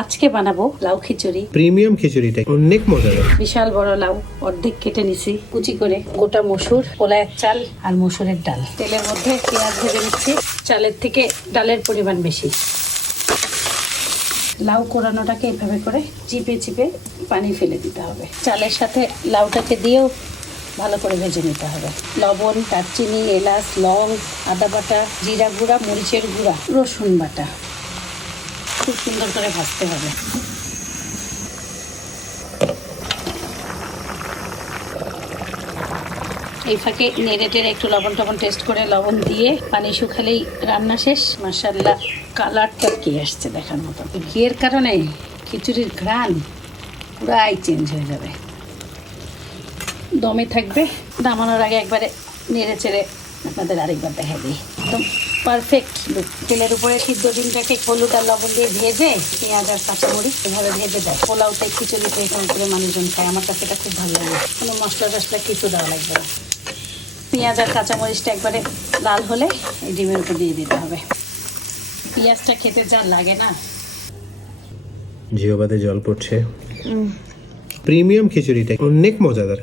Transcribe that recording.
আজকে বানাবো লাউ খিচুড়ি। প্রিমিয়াম খিচুড়িটা অনেক মজাদার। বিশাল বড় লাউ অর্ধেক কেটে নিছি কুচি করে, গোটা মসুর, পোলা এক চাল আর মসুরের ডাল। তেলের মধ্যে পেঁয়াজ ভেজে নিচ্ছি। চালের থেকে ডালের পরিমাণ বেশি। লাউ কোরানোটাকে এভাবে করে চিপে চিপে পানি ফেলে দিতে হবে। চালের সাথে লাউটাকে দিয়েও ভালো করে ভেজে নিতে হবে। লবণ, দারচিনি, এলাচ, লং, আদা বাটা, জিরা গুঁড়া, মরিচের গুঁড়া, রসুন বাটা খুব সুন্দর করে ভাজতে হবে। এই ফাঁকে নেড়ে টেড়ে একটু লবণ টবণ টেস্ট করে লবণ দিয়ে পানি শুকালেই রান্না শেষ। মাশাআল্লাহ, কালারটা কি আসছে দেখার মতো। ঘিয়ের কারণে খিচুড়ির ঘ্রাণ পুরাই চেঞ্জ হয়ে যাবে। দমে থাকবে। নামানোর আগে একবারে নেড়ে চেড়ে আপনাদের আরেকবার দেখা দিই। একদম পারফেক্ট লুক। তেলের উপরে সিদ্ধ ডিমটাকে হলুদ আর লবণ দিয়ে ভেজে পেঁয়াজ আর কাঁচামরিচ এভাবে ভেজে দেয়। পোলাওতে খিচুড়িতে এখানে করে মানুষজন খায়। আমার কাছে এটা খুব ভালো লাগে। কোনো মশলা টশলা কিছু দেওয়া লাগবে না। পেঁয়াজ আর কাঁচামরিচটা একবারে লাল হলে এই ডিমের উপর দিয়ে দিতে হবে। পেঁয়াজটা খেতে যা লাগে না, জিহ্বাতে জল পড়ছে। প্রিমিয়াম খিচুড়িটা অনেক মজাদার।